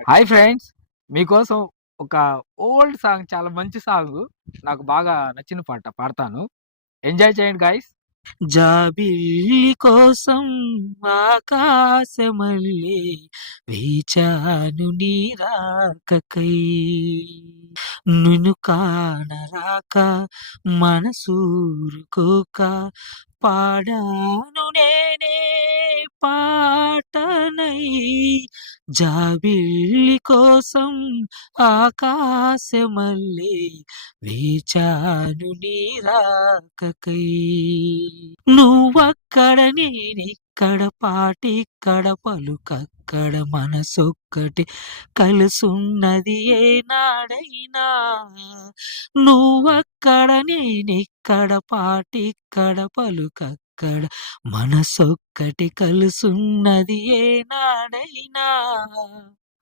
Hi friends! మీకోసం ఒక old song చాలా మంచి సాంగు. నాకు బాగా నచ్చిన పాట పాడతాను. ఎంజాయ్ చేయండి గైస్. జాబిల్లి కోసం ఆకాశమల్లె వేచాను నీ రాకకై. నిన్ను కానరాక మనసూరుకోక పాడాను నేనే పాటనై. జాబిల్లి కోసం ఆకాశమల్లె వేచాను నీ రాకకై. నువ్వక్కడ నేనిక్కడ పాటిక్కడ పలుకక్కడ మనసొక్కటి కలుసున్నది ఏనాడైనా. నువ్వక్కడ నేనిక్కడ పాటిక్కడ పలుకక్కడ మనసొక్కటి కలుసున్నది ఏనాడైనా.